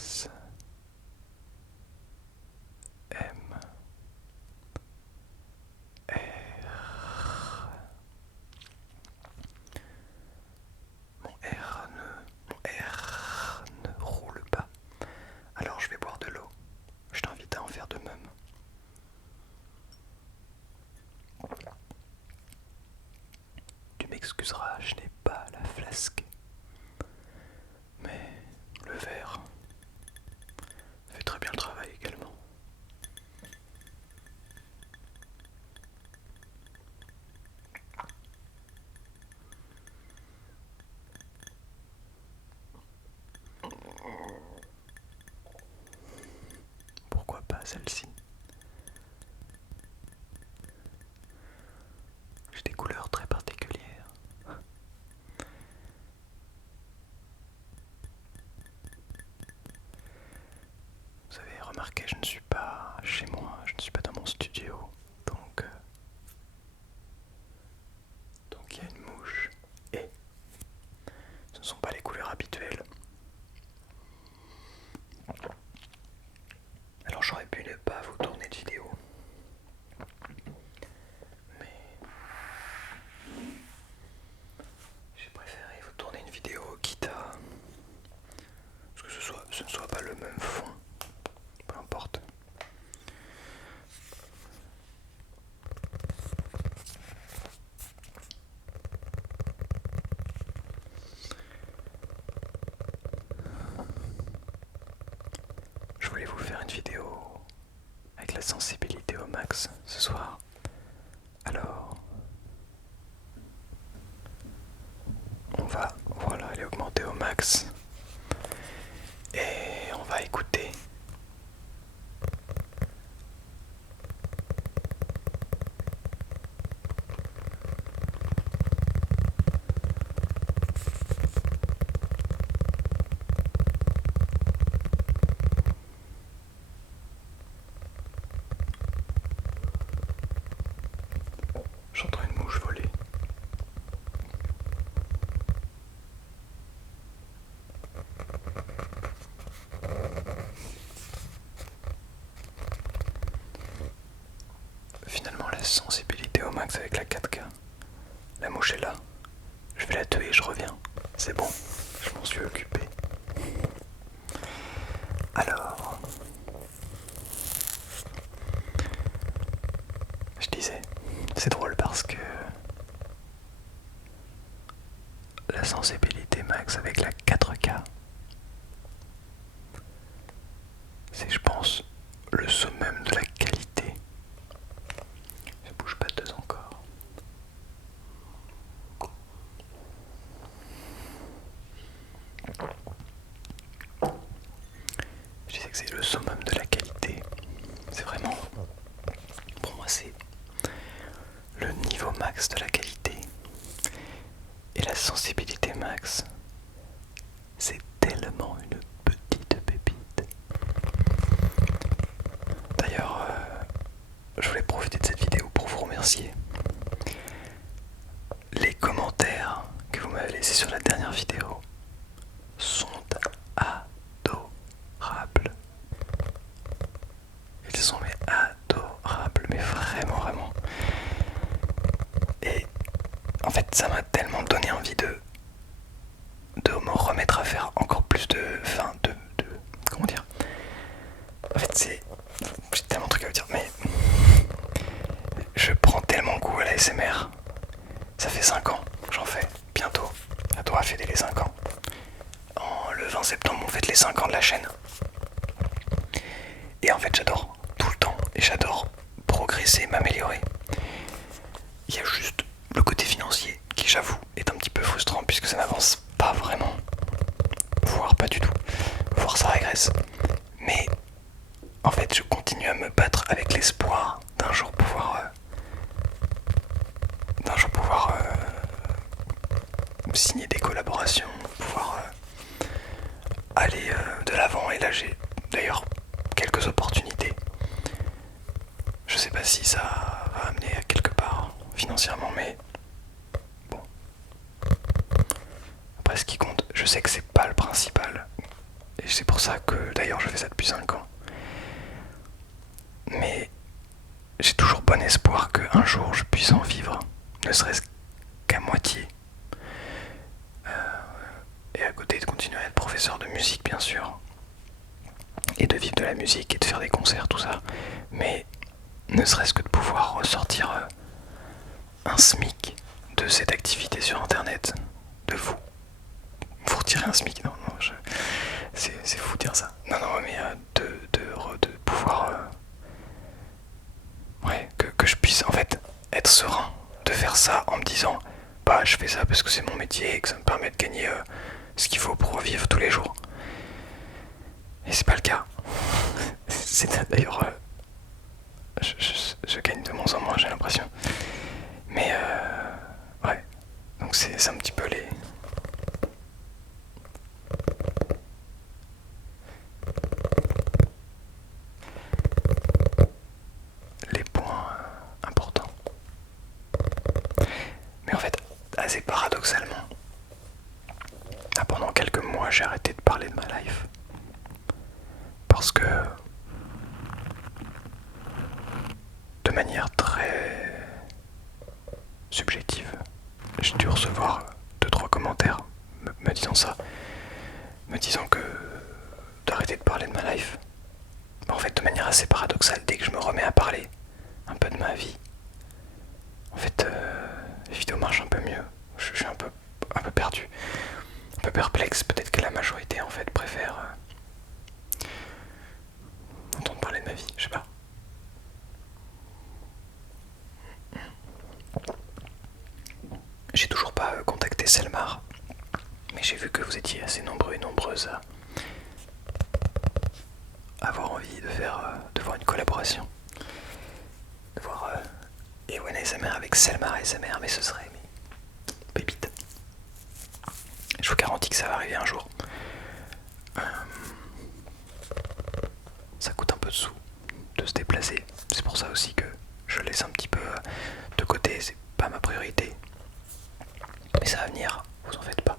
S M R. Mon R ne roule pas. Alors je vais boire de l'eau. Je t'invite à en faire de même. Tu m'excuseras, je n'ai pas la flasque. Mais le verre fait très bien le travail également. Pourquoi pas celle-ci? J'ai des couleurs très particulières. Vous avez remarqué, je ne suis pas chez moi, je ne suis pas dans mon studio, donc il y a une mouche et ce ne sont pas les couleurs habituelles. Alors j'aurais pu ne pas vous tourner de vidéo, mais j'ai préféré vous tourner une vidéo quitte à ce que ce ne soit pas le même fond, peu importe. Je voulais vous faire une vidéo avec la sensibilité au max ce soir. Alors, on va, voilà, elle est augmentée au max. Et on va écouter j'entends une mouche voler. Finalement, la sensibilité au max avec la 4K. La mouche est là. Je vais la tuer, je reviens. C'est bon, je m'en suis occupé. Alors, je disais, c'est drôle parce que la sensibilité max avec la 4K, c'est, je pense, le summum de la qualité. Je bouge pas de deux encore. Je disais que c'est le summum de la qualité. C'est vraiment, pour moi, c'est le niveau max de la qualité. Et la sensibilité max, c'est tellement une petite pépite. D'ailleurs, je voulais profiter de cette vidéo pour vous remercier. Les commentaires que vous m'avez laissés sur la dernière vidéo sont adorables. Ils sont mais adorables, mais vraiment, vraiment. Et en fait, ça m'a tellement donné envie de me remettre à faire encore plus comment dire. En fait, j'ai tellement de trucs à vous dire, mais je prends tellement goût à la SMR. Ça fait 5 ans que j'en fais, bientôt. Bientôt à fêter les 5 ans. Le 20 septembre, on fête les 5 ans de la chaîne. Et en fait, j'adore tout le temps. Et j'adore progresser, m'améliorer. Il y a juste le côté financier qui, j'avoue, est un petit peu frustrant puisque ça n'avance pas vraiment. Voire pas du tout. Voire ça régresse. Mais en fait, je continue à me battre avec l'espoir d'un jour pouvoir signer des collaborations, pouvoir aller de l'avant. Et là, j'ai d'ailleurs quelques opportunités. Je sais pas si ça va amener à quelque part financièrement, mais bon. Après, ce qui compte, je sais que c'est pas le principal. Et c'est pour ça que d'ailleurs je fais ça depuis 5 ans. Mais j'ai toujours bon espoir qu'un jour je puisse en vivre, ne serait-ce qu'à moitié. Et à côté de continuer à être professeur de musique bien sûr. Et de vivre de la musique et de faire des concerts, tout ça. Mais ne serait-ce que de pouvoir ressortir un SMIC de cette activité sur internet, de vous retirer un SMIC, non, c'est fou de dire ça. Non, mais de pouvoir, ouais, que je puisse en fait être serein, de faire ça en me disant, bah je fais ça parce que c'est mon métier et que ça me permet de gagner ce qu'il faut pour vivre tous les jours. Et c'est pas le cas. C'est d'ailleurs, je gagne de moins en moins, j'ai l'impression. Mais ouais, donc c'est un petit peu les points importants. Mais en fait, assez paradoxalement, pendant quelques mois, j'ai arrêté de parler de ma life. Parce que, de manière très subjective, j'ai dû recevoir 2-3 commentaires me disant ça, me disant que d'arrêter de parler de ma life. Mais en fait, de manière assez paradoxale, dès que je me remets à parler un peu de ma vie, en fait, les vidéos marchent un peu mieux. Je suis un peu perdu, un peu perplexe. Peut-être que la majorité, en fait, préfère entendre parler de ma vie. Je sais pas. J'ai toujours pas contacté Selmar, mais j'ai vu que vous étiez assez nombreux et nombreuses à avoir envie de voir une collaboration, de voir Ewan ASMR avec Selmar ASMR, mais ce serait pépite. Je vous garantis que ça va arriver un jour. Ça coûte un peu de sous de se déplacer, c'est pour ça aussi que je laisse un petit peu de côté, c'est pas ma priorité. Mais ça va venir, vous en faites pas.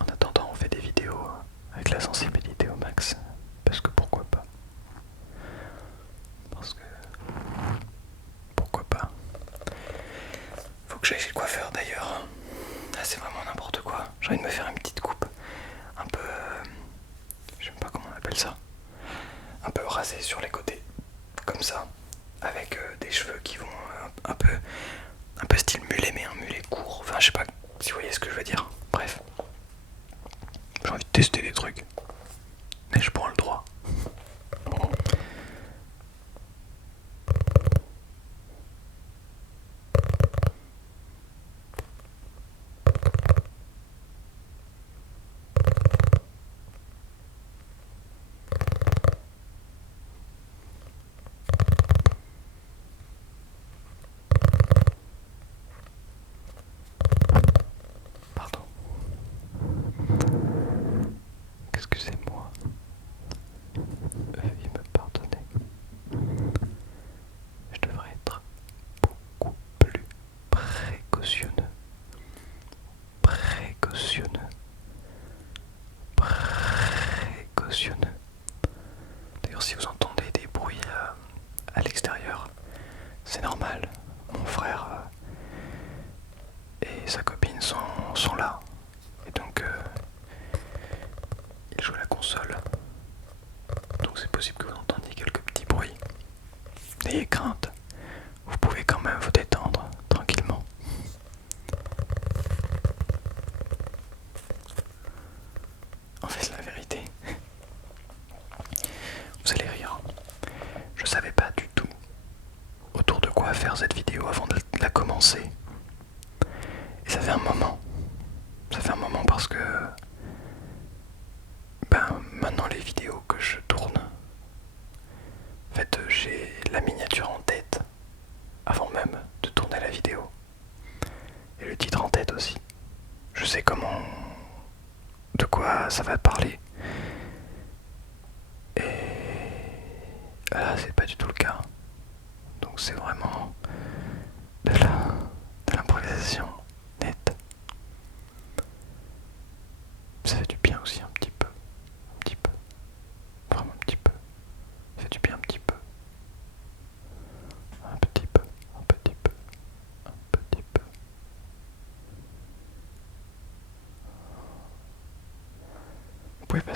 En attendant, on fait des vidéos avec la sensibilité au max. Parce que pourquoi pas. Parce que... Pourquoi pas. Faut que j'aille chez le coiffeur d'ailleurs. Ah, c'est vraiment n'importe quoi. J'ai envie de me faire une petite coupe. Un peu... je sais pas comment on appelle ça. Un peu rasé sur les côtés. Comme ça. Avec des cheveux qui vont un peu style mulet, mais un mulet court. Enfin, je sais pas si vous voyez ce que je veux dire. Bref. J'ai envie de tester des trucs. Mais je prends le droit. Pardon. Excusez-moi. Veuillez me pardonner. Je devrais être beaucoup plus précautionneux. Précautionneux. Précautionneux. D'ailleurs, si vous entendez des bruits à l'extérieur, c'est normal. Mon frère et sa copine sont là. Et donc, ils jouent à la console. Donc c'est possible que vous entendiez quelques petits bruits. N'ayez crainte. Vous pouvez quand même vous détendre tranquillement. En fait, la vérité, vous allez rire. Je savais pas du tout autour de quoi faire cette vidéo avant de la commencer. Et ça fait un moment. Ça fait un moment parce que maintenant les vidéos que je tourne, en fait j'ai la miniature en tête avant même de tourner la vidéo. Et le titre en tête aussi. Je sais de quoi ça va parler. Et là c'est pas du tout le cas. Donc c'est vraiment de l'improvisation nette.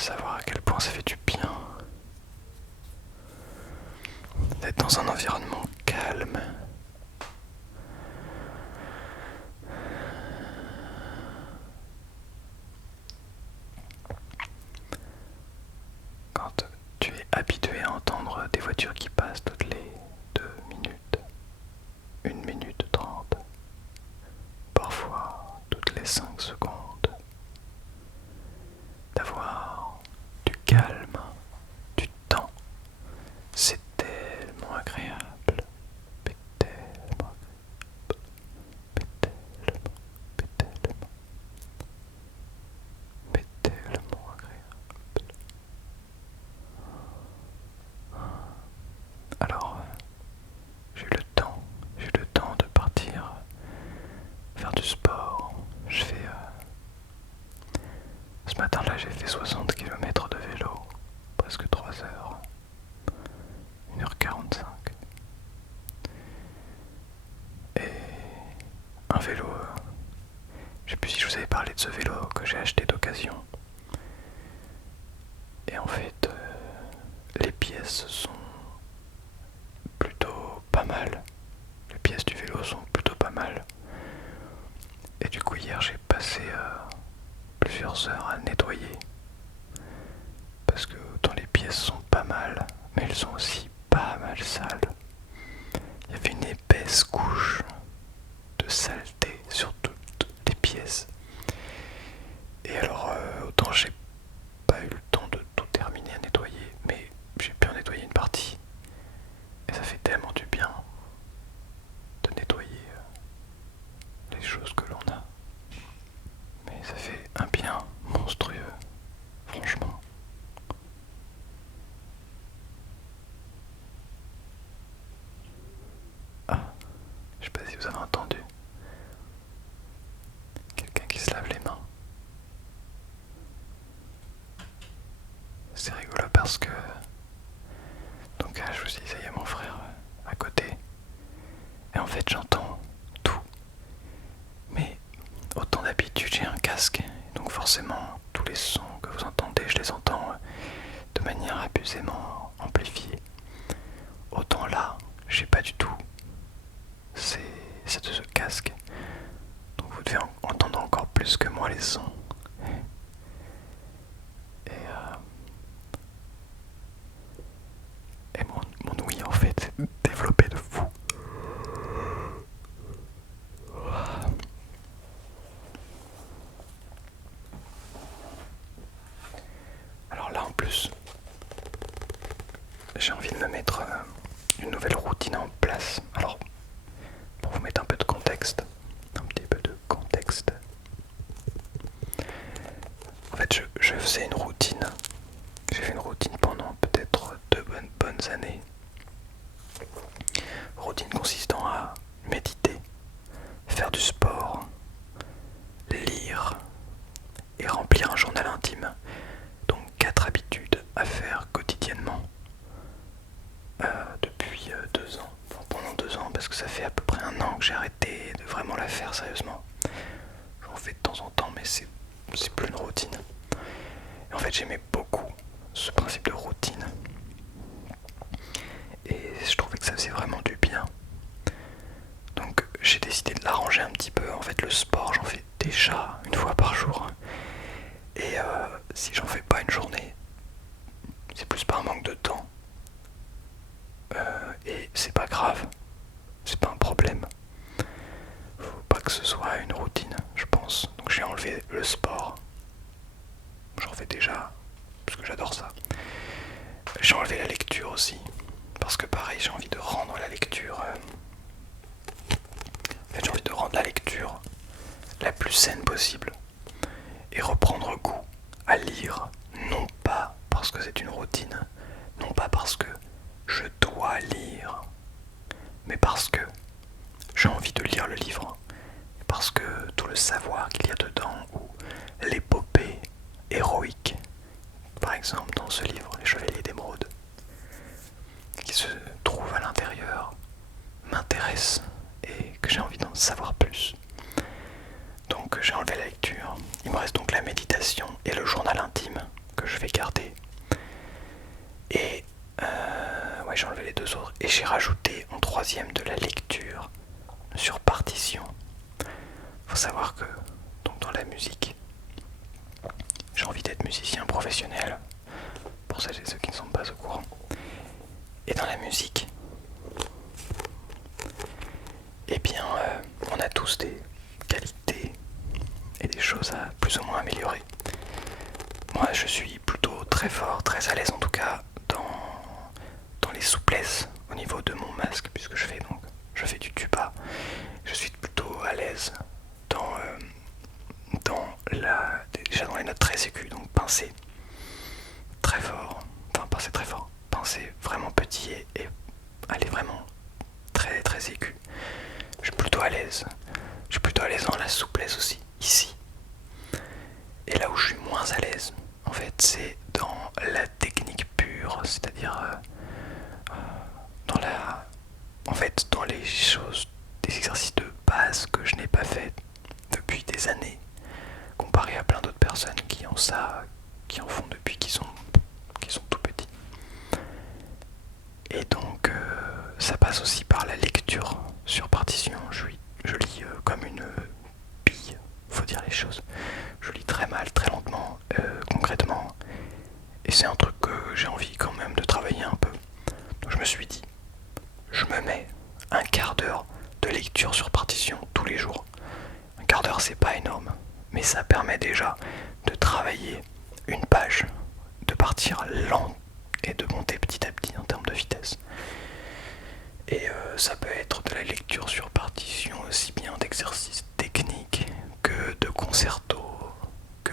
savoir à quel point ça fait du bien d'être dans un environnement calme. Quand tu es habitué à entendre des voitures qui passent toutes les 2 minutes, 1 minute 30, parfois toutes les 5 secondes, d'avoir du calme, du temps, c'est tellement agréable, mais tellement agréable, mais tellement agréable. Alors, j'ai eu le temps de partir faire du sport. Ce matin-là, j'ai fait 60 km de vélo, presque 3 heures, 1h45. Et un vélo, je sais plus si je vous avais parlé de ce vélo que j'ai acheté d'occasion. Et en fait, les pièces sont plutôt pas mal. Les pièces du vélo sont plutôt pas mal. Et du coup, hier, j'ai passé plusieurs heures à nettoyer. Parce que autant les pièces sont pas mal, mais elles sont aussi pas mal sales. Il y avait une épaisse couche de saleté sur toutes les pièces. Et alors, autant j'ai pas eu le temps de tout terminer à nettoyer, mais j'ai pu en nettoyer une partie. Et ça fait tellement du bien de nettoyer les choses que l'on a. Mais ça fait un bien monstrueux, franchement. Ah, je sais pas si vous avez entendu. Quelqu'un qui se lave les mains. C'est rigolo parce que... Donc je vous dis, ça y est, mon frère à côté. Et en fait, j'entends tout. Mais autant d'habitude, j'ai un casque. Donc forcément, tous les sons que vous entendez, je les entends de manière abusément amplifiée. Autant là, j'ai pas du tout c'est de ce casque. Donc vous devez entendre encore plus que moi les sons. Et mon ouïe en fait s'est développé de fou. Alors là en plus, j'ai envie de me mettre une nouvelle routine en place. Alors, pour vous mettre un peu de contexte, un petit peu de contexte. En fait, je faisais une routine. J'ai fait une routine pendant peut-être 2 bonnes années. Routine consistant à méditer, faire du sport, lire et remplir un journal intime. Donc 4 habitudes à faire quotidiennement depuis 2 ans. Bon, pendant 2 ans, parce que ça fait à peu près 1 an que j'ai arrêté de vraiment la faire sérieusement. J'en fais de temps en temps, mais c'est plus une routine. Et en fait, j'aimais beaucoup ce principe de routine. Et je trouvais que ça faisait vraiment du bien. Donc j'ai décidé de l'arranger un petit peu. En fait, le sport, j'en fais déjà 1 fois par jour. Et si j'en fais pas une journée, c'est plus par manque de temps. Et c'est pas grave, c'est pas un problème. Faut pas que ce soit une routine, je pense. Donc j'ai enlevé le sport. J'en fais déjà, parce que j'adore ça. J'ai enlevé la lecture aussi, parce que pareil, j'ai envie de rendre la lecture... En fait, j'ai envie de rendre la lecture la plus saine possible. Et reprendre goût à lire, non pas parce que c'est une routine, non pas parce que je dois lire, mais parce que j'ai envie de lire le livre, parce que tout le savoir qu'il y a dedans, ou l'épopée héroïque, par exemple dans ce livre, Les Chevaliers d'Émeraude, qui se trouve à l'intérieur, m'intéresse et que j'ai envie d'en savoir plus. Donc j'ai enlevé la lecture. Il me reste donc la méditation et le journal intime que je vais garder Et j'ai rajouté en troisième de la lecture sur partition. Faut savoir que donc dans la musique, j'ai envie d'être musicien professionnel, pour celles et ceux qui ne sont pas au courant. Et dans la musique, eh bien, on a tous des qualités et des choses à plus ou moins améliorer. Moi, je suis plutôt très fort, très à l'aise en tout cas, dans les souplesses au niveau de mon masque, puisque je fais du tuba. Je suis plutôt à l'aise déjà dans les notes très aiguës, donc pincer très fort, pincer vraiment petit et aller vraiment très très aigu. Je suis plutôt à l'aise. Je suis plutôt à l'aise dans la souplesse aussi, ici. Et là où je suis moins à l'aise, en fait, c'est dans la technique pure, c'est-à-dire dans les choses, des exercices de base que je n'ai pas fait depuis des années, comparé à plein d'autres personnes qui ont ça, qui en font depuis qu'ils sont tout petits. Et donc, ça passe aussi par la lecture sur partition. Je lis comme une bille, faut dire les choses. Je lis très mal, très lentement, concrètement. Et c'est un truc que j'ai envie quand même de travailler un peu. Donc je me suis dit, je me mets un quart d'heure de lecture sur partition tous les jours. Un quart d'heure, c'est pas énorme, mais ça permet déjà de travailler une page, de partir lent et de monter petit à petit en termes de vitesse. Et ça peut être de la lecture sur partition, aussi bien d'exercices techniques que de concertos, que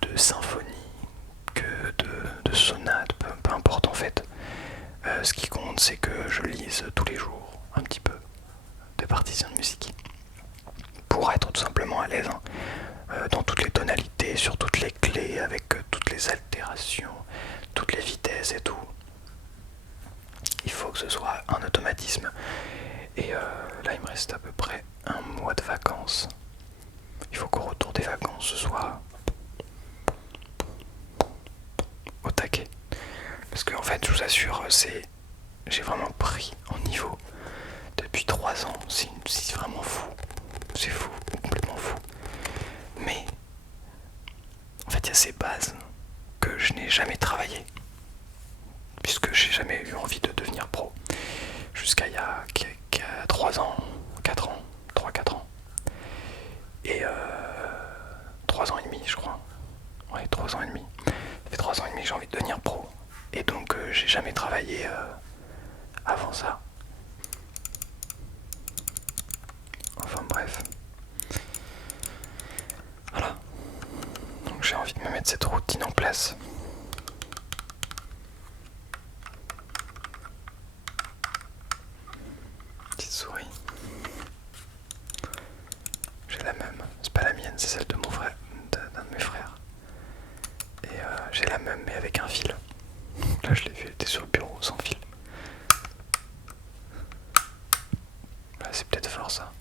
de symphonies, que de sonates, peu importe en fait. Ce qui compte, c'est que je lise tous les jours un petit peu de partitions de musique pour être tout simplement à l'aise dans toutes les tonalités, sur toutes les clés, avec toutes les altérations, toutes les vitesses et tout. Il faut que ce soit un automatisme. Et là, il me reste à peu près un mois de vacances. Il faut qu'au retour des vacances, ce soit au taquet. Parce qu'en fait, je vous assure, j'ai vraiment pris en niveau depuis 3 ans. C'est vraiment fou. C'est fou, complètement fou. Mais en fait, il y a ces bases que je n'ai jamais travaillées, puisque j'ai jamais eu envie de devenir pro. Jusqu'à il y a 3 ans, 4 ans, 3-4 ans. Et 3 ans et demi, je crois. Ouais, 3 ans et demi. Ça fait 3 ans et demi que j'ai envie de devenir pro. Et donc, j'ai jamais travaillé avant ça. Enfin bref. Voilà. Donc j'ai envie de me mettre cette routine en place. Petite souris. J'ai la même. C'est pas la mienne, c'est celle de mon frère, d'un de mes frères. Et j'ai la même mais avec un fil. Là je l'ai vu, elle était sur le bureau sans fil. Là c'est peut-être fort ça.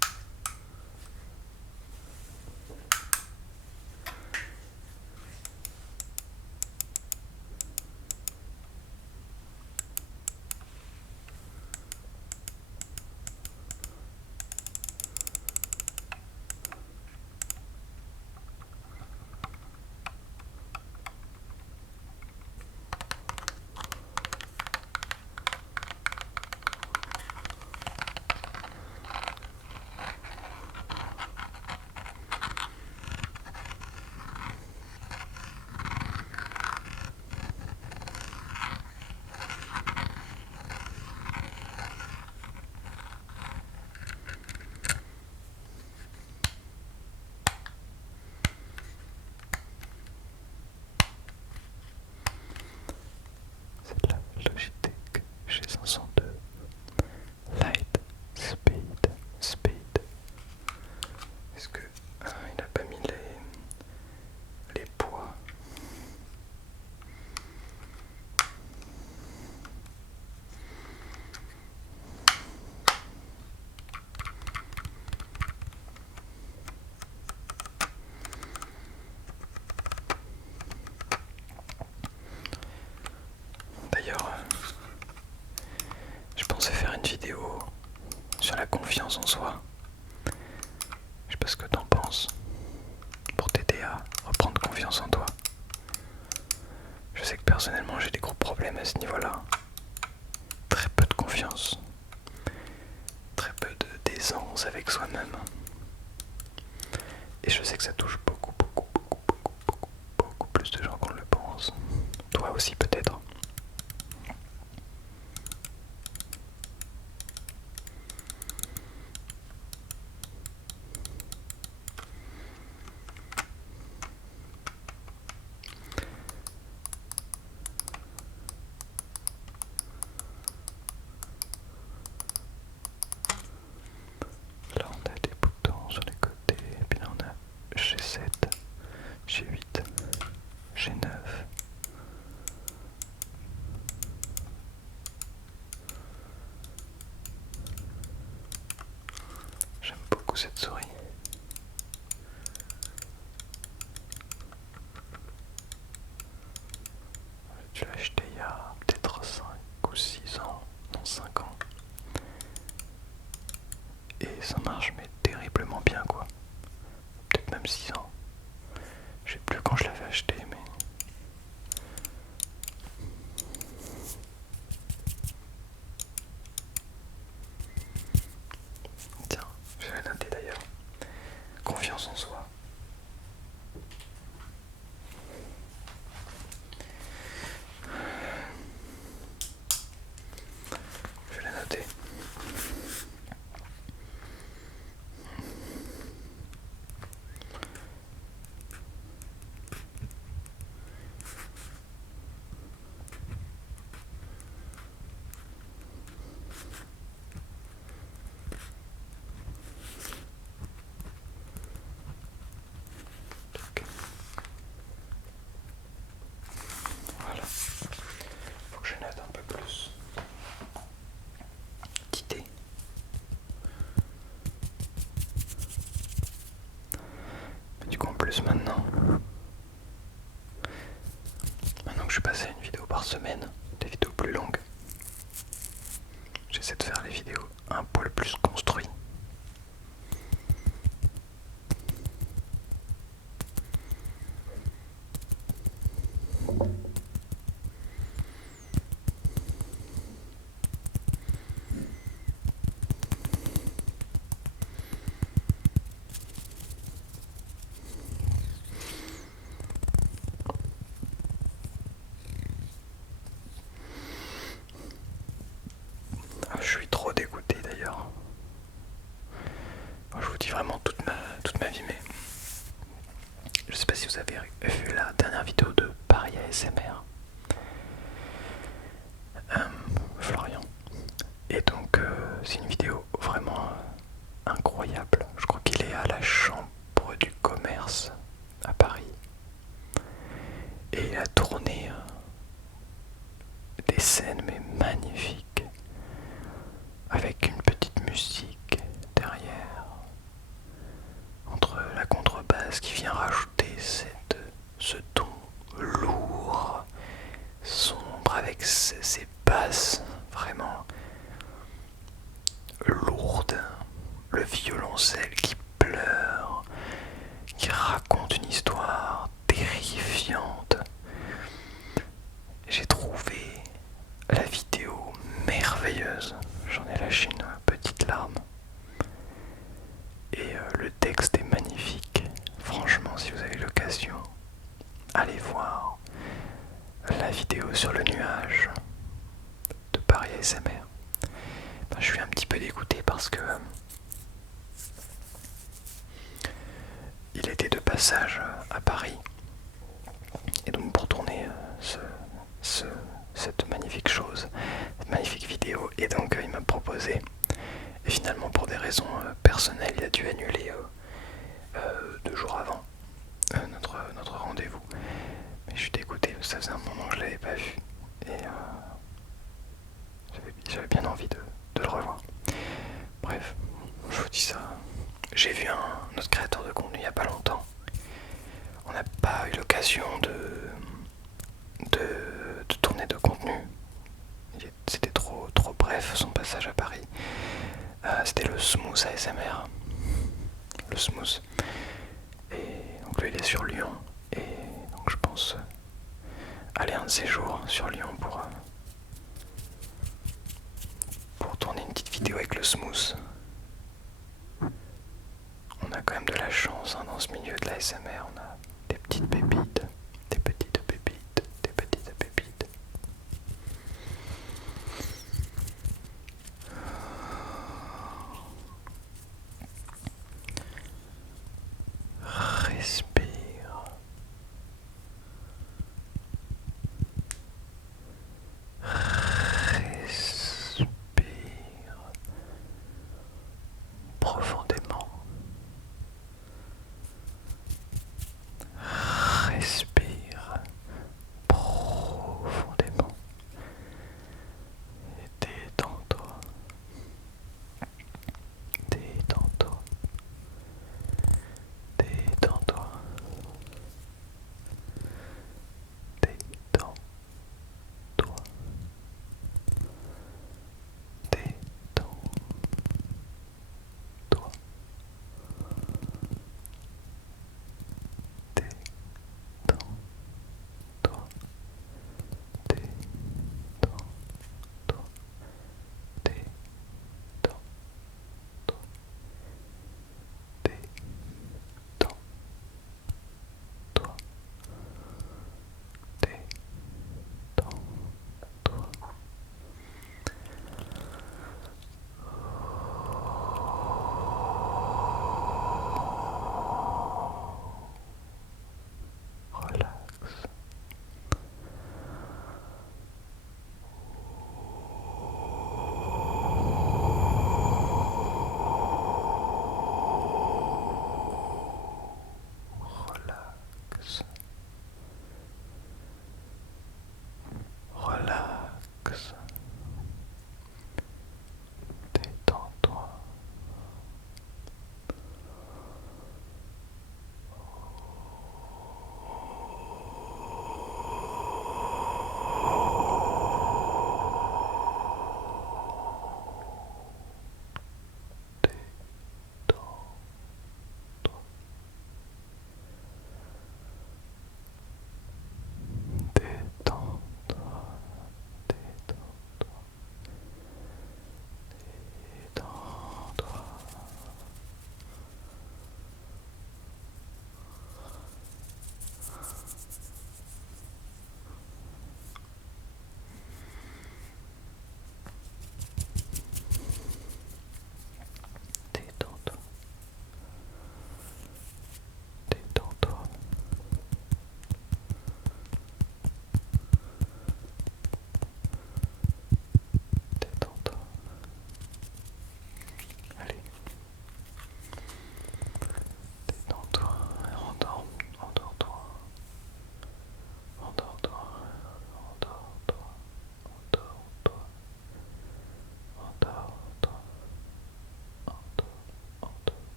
confiance en soi. Je sais pas ce que t'en penses. Pour t'aider à reprendre confiance en toi. Je sais que personnellement j'ai des gros problèmes à ce niveau-là. Très peu de confiance. Très peu d'aisance avec soi-même. Et je sais que ça touche beaucoup plus de gens qu'on le pense. Toi aussi peut-être. Là on a des boutons sur les côtés, et puis là on a G7, G8, G9. J'aime beaucoup cette souris. Tu l'as acheté il y a peut-être 5 ou 6 ans, non 5 ans. Et ça marche mais terriblement bien quoi. Peut-être même 6 ans. Je sais plus quand je l'avais acheté mais... Tiens, je vais la noter d'ailleurs. Confiance en soi. Je vais la noter. Voilà. Faut que je note un peu plus d'idées. Mais du coup en plus maintenant que je suis passé à une vidéo par semaine, des vidéos plus longues, j'essaie de faire les vidéos un poil plus construites. Je suis trop dégoûté d'ailleurs. Moi, je vous dis vraiment toute ma vie, mais je sais pas si vous avez vu la dernière vidéo de Paris ASMR. Florian. Et donc c'est une vidéo vraiment incroyable. Je crois qu'il est à la Chambre du commerce à Paris. Et il a tourné des scènes mais magnifiques. Avec une petite musique derrière. Entre la contrebasse qui vient rajouter ce ton lourd, sombre avec ces basses vraiment lourdes, le violoncelle qui pleure, qui raconte une histoire terrifiante. J'ai trouvé la vidéo merveilleuse, j'en ai lâché une petite larme. Et le texte est magnifique. Franchement, si vous avez l'occasion, allez voir la vidéo sur le nuage de Paris ASMR. Ben, je suis un petit peu dégoûté parce que il était de passage à Paris. Et donc pour tourner cette magnifique chose, cette magnifique vidéo, et donc il m'a proposé, et finalement pour des raisons personnelles, il a dû annuler 2 jours avant notre rendez-vous. Mais je suis dégoûté, ça faisait un moment que je l'avais pas vu et j'avais bien envie de le revoir. Bref, je vous dis ça. J'ai vu notre créateur de contenu il y a pas longtemps. On n'a pas eu l'occasion de tourner de contenu. C'était trop bref son passage à Paris. C'était le Smooth ASMR. Le Smooth. Et donc lui il est sur Lyon. Et donc je pense aller un de ces jours sur Lyon pour tourner une petite vidéo avec le Smooth. On a quand même de la chance hein, dans ce milieu de la SMR, on a des petites pépites, des petites pépites, des petites pépites. Respire. Respire profondément.